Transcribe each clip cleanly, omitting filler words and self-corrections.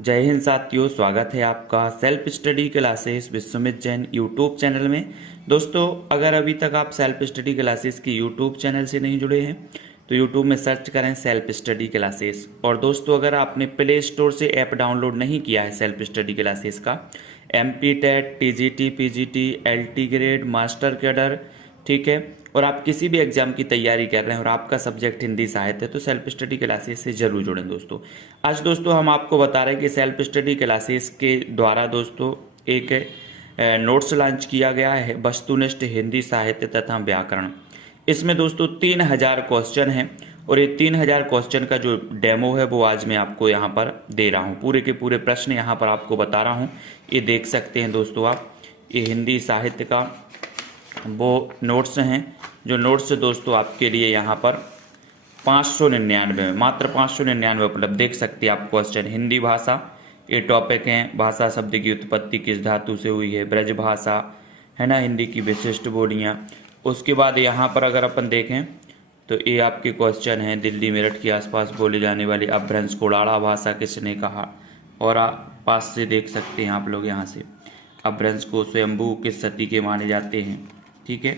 जय हिंद साथियों, स्वागत है आपका self study classes Vishwamit Jain YouTube channel में। दोस्तों, अगर अभी तक आप सेल्फ स्टडी क्लासेस की यूट्यूब चैनल से नहीं जुड़े हैं तो यूट्यूब में सर्च करें सेल्फ स्टडी क्लासेस। और दोस्तों, अगर आपने प्ले स्टोर से ऐप डाउनलोड नहीं किया है सेल्फ स्टडी क्लासेस का, MP TET, TGT, PGT, LT grade, master cadre, ठीक है, और आप किसी भी एग्जाम की तैयारी कर रहे हैं और आपका सब्जेक्ट हिंदी साहित्य है तो सेल्फ स्टडी क्लासेस से जरूर जुड़ें दोस्तों। आज दोस्तों हम आपको बता रहे हैं कि सेल्फ स्टडी क्लासेस के द्वारा दोस्तों एक नोट्स लॉन्च किया गया है, वस्तुनिष्ठ हिंदी साहित्य तथा व्याकरण। इसमें दोस्तों 3000 क्वेश्चन हैं और ये 3000 क्वेश्चन का जो डेमो है वो आज मैं आपको यहाँ पर दे रहा हूँ। पूरे के पूरे प्रश्न यहाँ पर आपको बता रहा हूँ, ये देख सकते हैं दोस्तों आप। ये हिंदी साहित्य का वो नोट्स हैं, जो नोट्स दोस्तों आपके लिए यहाँ पर 599 में, मात्र 599 उपलब्ध। देख सकते हैं आप क्वेश्चन। हिंदी भाषा, ये टॉपिक हैं। भाषा शब्द की उत्पत्ति किस धातु से हुई है, ब्रज भाषा है ना, हिंदी की विशिष्ट बोलियाँ। उसके बाद यहाँ पर अगर अपन देखें तो ये आपके क्वेश्चन हैं। दिल्ली मेरठ के आसपास बोली जाने वाली अपभ्रंश को उड़ाड़ा भाषा किसने कहा। और आप पास से देख सकते हैं आप लोग यहाँ से, अपभ्रंश को स्वयंभू किस सती के माने जाते हैं, ठीक है।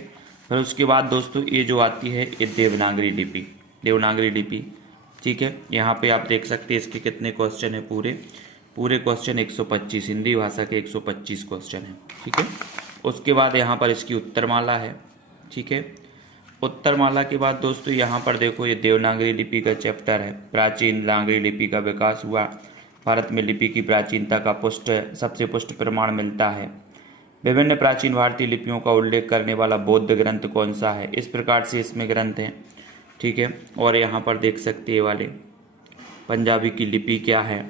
फिर उसके बाद दोस्तों ये जो आती है ये देवनागरी लिपि, देवनागरी लिपि, ठीक है। यहाँ पे आप देख सकते हैं इसके कितने क्वेश्चन है। पूरे क्वेश्चन 125, हिंदी भाषा के 125 क्वेश्चन है, ठीक है। उसके बाद यहाँ पर इसकी उत्तरमाला है, ठीक है। उत्तरमाला के बाद दोस्तों यहाँ पर देखो ये देवनागरी लिपि का चैप्टर है। प्राचीन नागरी लिपि का विकास हुआ। भारत में लिपि की प्राचीनता का सबसे पुष्ट प्रमाण मिलता है। विभिन्न प्राचीन भारतीय लिपियों का उल्लेख करने वाला बौद्ध ग्रंथ कौन सा है। इस प्रकार से इसमें ग्रंथ हैं, ठीक है। और यहाँ पर देख सकते हैं वाले पंजाबी की लिपि क्या है,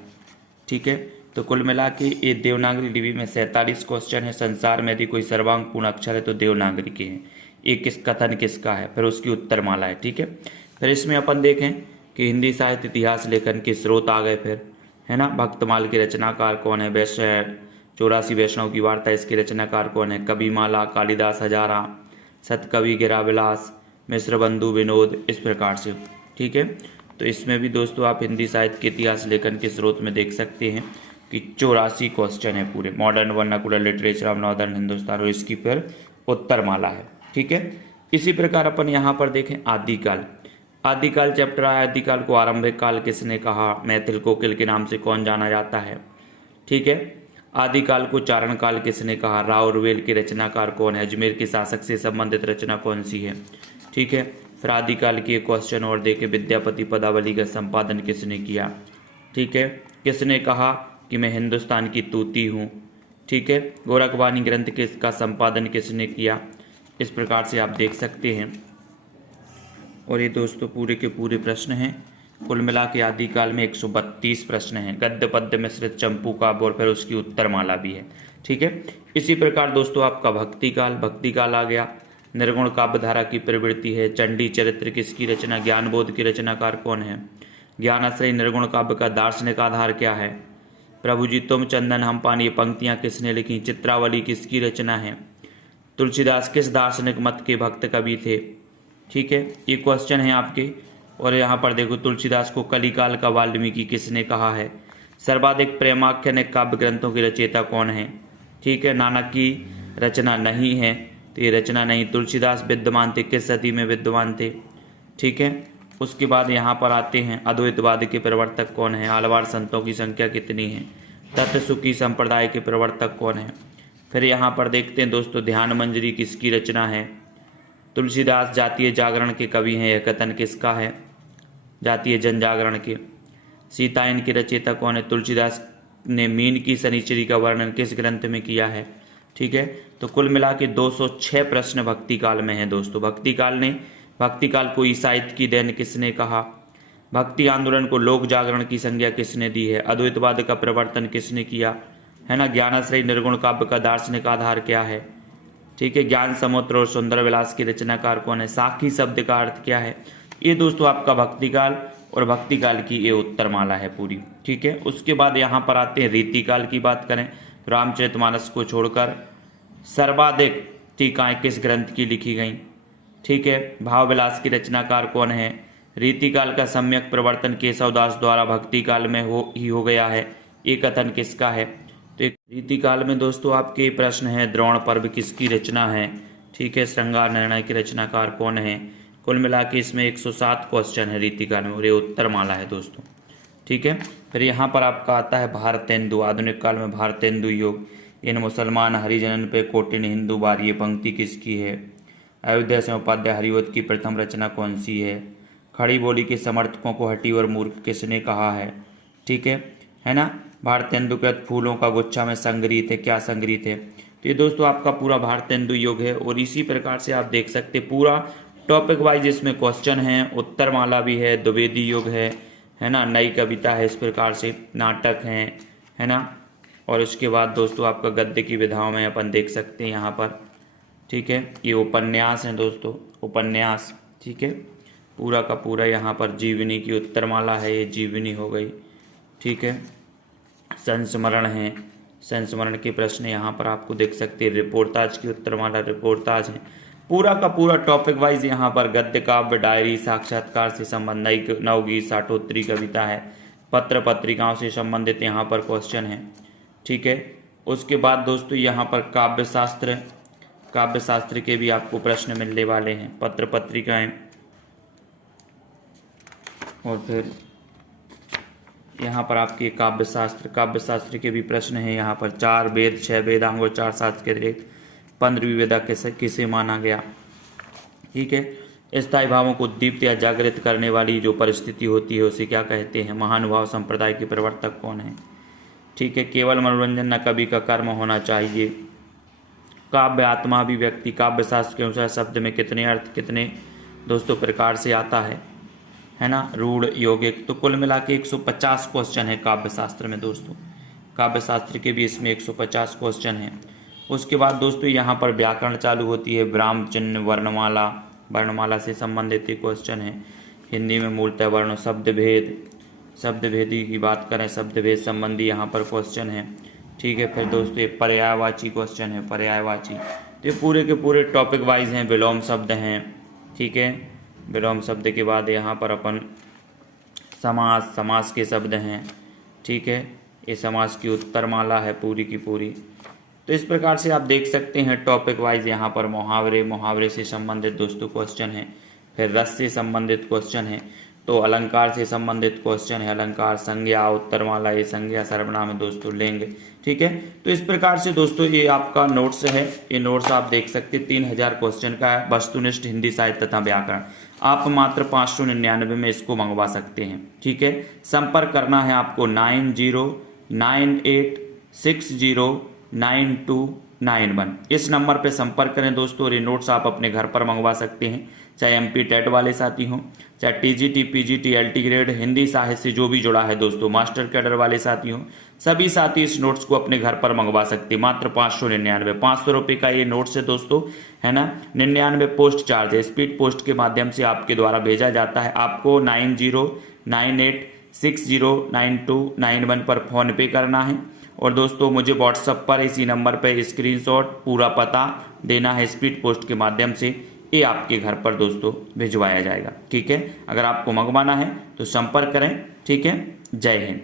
ठीक है। तो कुल मिला के ये देवनागरी लिपि में 47 क्वेश्चन है। संसार में यदि कोई सर्वांगपूर्ण अक्षर है तो देवनागरी के हैं। ये कथन किसका है, फिर उसकी उत्तरमाला है, ठीक है। फिर इसमें अपन देखें कि हिंदी साहित्य इतिहास लेखन के स्रोत आ गए फिर, है ना। भक्तमाल के रचनाकार कौन है, 84 वैष्णव की वार्ता, इसके रचनाकार कौन है। कविमाला, कालिदास हजारा, सतकवि गिराविलास, मिश्र बंधु विनोद, इस प्रकार से, ठीक है। तो इसमें भी दोस्तों आप हिंदी साहित्य के इतिहास लेखन के स्रोत में देख सकते हैं कि 84 क्वेश्चन है पूरे। Modern vernacular literature of northern Hindustan, और इसकी फिर उत्तरमाला है, ठीक है। इसी प्रकार अपन यहाँ पर देखें आदिकाल। आदिकाल चैप्टर आया। आदिकाल को आरंभिक काल किसने कहा। मैथिल कोकिल के नाम से कौन जाना जाता है, ठीक है। आदिकाल को चारण काल किसने कहा। राउरवेल के रचनाकार कौन है। अजमेर के शासक से संबंधित रचना कौन सी है, ठीक है। फिर आदिकाल के क्वेश्चन और देखे। विद्यापति पदावली का संपादन किसने किया, ठीक है। किसने कहा कि मैं हिंदुस्तान की तूती हूँ, ठीक है। गोरखवाणी ग्रंथ का संपादन किसने किया। इस प्रकार से आप देख सकते हैं। और ये दोस्तों पूरे के पूरे प्रश्न हैं। कुल मिला के आदिकाल में 132 प्रश्न हैं। गद्य पद्य मिश्रित चंपू काव्य, और फिर उसकी उत्तरमाला भी है, ठीक है। इसी प्रकार दोस्तों आपका भक्तिकाल आ गया। निर्गुण काव्य धारा की प्रवृत्ति है। चंडी चरित्र किसकी रचना। ज्ञानबोध के रचनाकार कौन है। ज्ञानाश्रय निर्गुण काव्य का दार्शनिक आधार क्या है। प्रभु जी तुम चंदन हम पानी, पंक्तियां किसने लिखी। चित्रावली किसकी रचना है। तुलसीदास किस दार्शनिक मत के भक्त कवि थे, ठीक है। ये क्वेश्चन है आपके। और यहाँ पर देखो तुलसीदास को कलिकाल का वाल्मीकि किसने कहा है। सर्वाधिक प्रेमाख्यान काव्य ग्रंथों के रचयिता कौन है, ठीक है। नानक की रचना नहीं है, तो ये रचना नहीं। तुलसीदास विद्वान थे, किस सदी में विद्वान थे, ठीक है। उसके बाद यहाँ पर आते हैं अद्वैतवाद के प्रवर्तक कौन है। आलवार संतों की संख्या कितनी है। तत्सुखी संप्रदाय के प्रवर्तक कौन है। फिर यहाँ पर देखते हैं दोस्तों ध्यान मंजरी किसकी रचना है। तुलसीदास जातीय जागरण के कवि हैं, यह कथन किसका है। जातीय जनजागरण के। सीतायन के रचयिता कौन है। तुलसीदास ने मीन की शनिचरी का वर्णन किस ग्रंथ में किया है, ठीक है। तो कुल मिला के 206 प्रश्न भक्तिकाल में हैं दोस्तों। भक्तिकाल को ईसाइत की देन किसने कहा। भक्ति आंदोलन को लोक जागरण की संज्ञा किसने दी है। अद्वैतवाद का प्रवर्तन किसने किया, है ना। ज्ञानाश्रय निर्गुण काव्य का दार्शनिक आधार क्या है, ठीक है। ज्ञान समुद्र और सुंदर विलास के रचनाकार कौन है। साखी शब्द का अर्थ क्या है। ये दोस्तों आपका भक्तिकाल और भक्तिकाल की ये उत्तरमाला है पूरी, ठीक है। उसके बाद यहाँ पर आते हैं रीतिकाल की बात करें। रामचरितमानस को छोड़कर सर्वाधिक टीकाएं किस ग्रंथ की लिखी गई, ठीक है। भाव विलास की रचनाकार कौन है। रीतिकाल का सम्यक प्रवर्तन केशवदास द्वारा भक्तिकाल में हो गया है। ये कथन किसका है? तो एक रीतिकाल में दोस्तों आपके प्रश्न है, द्रोण पर्व किसकी रचना है? ठीक है, श्रृंगार निर्णय के रचनाकार कौन है? कुल मिला के इसमें 107 क्वेश्चन है रीतिकाल में और ये उत्तरमाला है दोस्तों। ठीक है, फिर यहाँ पर आपका आता है भारतेंदु, आधुनिक काल में भारतेंदु योग, इन मुसलमान हरिजनन पे कोटिन हिंदू बार, ये पंक्ति किसकी है? अयोध्या से उपाध्याय हरिवंश की प्रथम रचना कौन सी है? खड़ी बोली के समर्थकों को हठी और मूर्ख किसने कहा है? ठीक है ना। भारतेंदु के फूलों का गुच्छा में संग्रहित है, क्या संग्रहित है? तो ये दोस्तों आपका पूरा भारतेंदु योग है। और इसी प्रकार से आप देख सकते पूरा टॉपिक वाइज इसमें क्वेश्चन है, उत्तरमाला भी है, द्विवेदी योग है ना, नई कविता है, इस प्रकार से नाटक है ना। और उसके बाद दोस्तों आपका गद्य की विधाओं में अपन देख सकते हैं यहाँ पर। ठीक है, ये उपन्यास है दोस्तों, उपन्यास। ठीक है, पूरा का पूरा यहाँ पर जीवनी की उत्तरमाला है, ये जीवनी हो गई। ठीक है, संस्मरण है, संस्मरण के प्रश्न यहाँ पर आपको देख सकते हैं। रिपोर्टाज की उत्तरमाला, रिपोर्टाज है। पूरा का पूरा टॉपिक वाइज यहाँ पर गद्य, काव्य, डायरी, साक्षात्कार से संबंधित नवगीत, साठोत्तरी कविता है, पत्र पत्रिकाओं से संबंधित यहाँ पर क्वेश्चन है। ठीक है, उसके बाद दोस्तों यहाँ पर काव्य शास्त्र, काव्य शास्त्र के भी आपको प्रश्न मिलने वाले हैं, पत्र पत्रिकाएं। और फिर यहाँ पर आपके काव्य शास्त्र के भी प्रश्न हैं यहाँ पर। 4 वेद, 6 वेदांग और 4 शास्त्र के अतिरिक्त 15वीं वेदा किसे माना गया? ठीक है, स्थायी भावों को उद्दीप्त या जागृत करने वाली जो परिस्थिति होती है उसे क्या कहते हैं? महानुभाव संप्रदाय के प्रवर्तक कौन है? ठीक है, केवल मनोरंजन न कवि का कर्म होना चाहिए। काव्य आत्मा अभिव्यक्ति, काव्य शास्त्र के अनुसार शब्द में कितने अर्थ कितने दोस्तों प्रकार से आता है ना, रूढ़, यौगिक। तो कुल मिला के 150 क्वेश्चन है काव्य शास्त्र में दोस्तों। काव्य शास्त्र के भी इसमें 150 क्वेश्चन हैं। उसके बाद दोस्तों यहाँ पर व्याकरण चालू होती है, विराम चिन्ह, वर्णमाला, वर्णमाला से संबंधित क्वेश्चन है। हिंदी में मूलतः वर्ण, शब्द भेद, शब्द भेदी की बात करें, शब्द भेद संबंधी यहाँ पर क्वेश्चन है। ठीक है, फिर दोस्तों ये पर्यायवाची क्वेश्चन है, पर्यायवाची। तो ये पूरे के पूरे टॉपिक वाइज हैं। विलोम शब्द हैं। ठीक है, विलोम शब्द के बाद यहाँ पर अपन समास, समास के शब्द हैं। ठीक है, ये समास की उत्तरमाला है पूरी की पूरी। तो इस प्रकार से आप देख सकते हैं टॉपिक वाइज यहाँ पर मुहावरे, मुहावरे से संबंधित दोस्तों क्वेश्चन है। फिर रस से संबंधित क्वेश्चन है। तो अलंकार से संबंधित क्वेश्चन है, अलंकार, संज्ञा, उत्तरमाला, ये संज्ञा, सर्वनाम है दोस्तों, लिंग। ठीक है, तो इस प्रकार से दोस्तों ये आपका नोट्स है। ये नोट्स आप देख सकते 3000 क्वेश्चन का है, वस्तुनिष्ठ हिंदी साहित्य तथा व्याकरण। आप मात्र 599 में इसको मंगवा सकते हैं। ठीक है, संपर्क करना है आपको 9098609291। इस नंबर पे संपर्क करें दोस्तों। और ये नोट्स आप अपने घर पर मंगवा सकते हैं, चाहे MP टेट वाले साथी हों, चाहे TGT, PGT, LT grade, Hindi साहित्य से जो भी जुड़ा है दोस्तों, मास्टर कैडर वाले साथी हों, सभी साथी इस नोट्स को अपने घर पर मंगवा सकते हैं। मात्र 599, 500 रुपये का ये नोट्स है दोस्तों, है ना। 99 पोस्ट चार्ज है, स्पीड पोस्ट के माध्यम से आपके द्वारा भेजा जाता है। आपको 9098609291 पर फ़ोन पे करना है। और दोस्तों मुझे व्हाट्सएप पर इसी नंबर पर स्क्रीनशॉट, पूरा पता देना है, स्पीड पोस्ट के माध्यम से ये आपके घर पर दोस्तों भिजवाया जाएगा। ठीक है, अगर आपको मंगवाना है तो संपर्क करें। ठीक है, जय हिंद।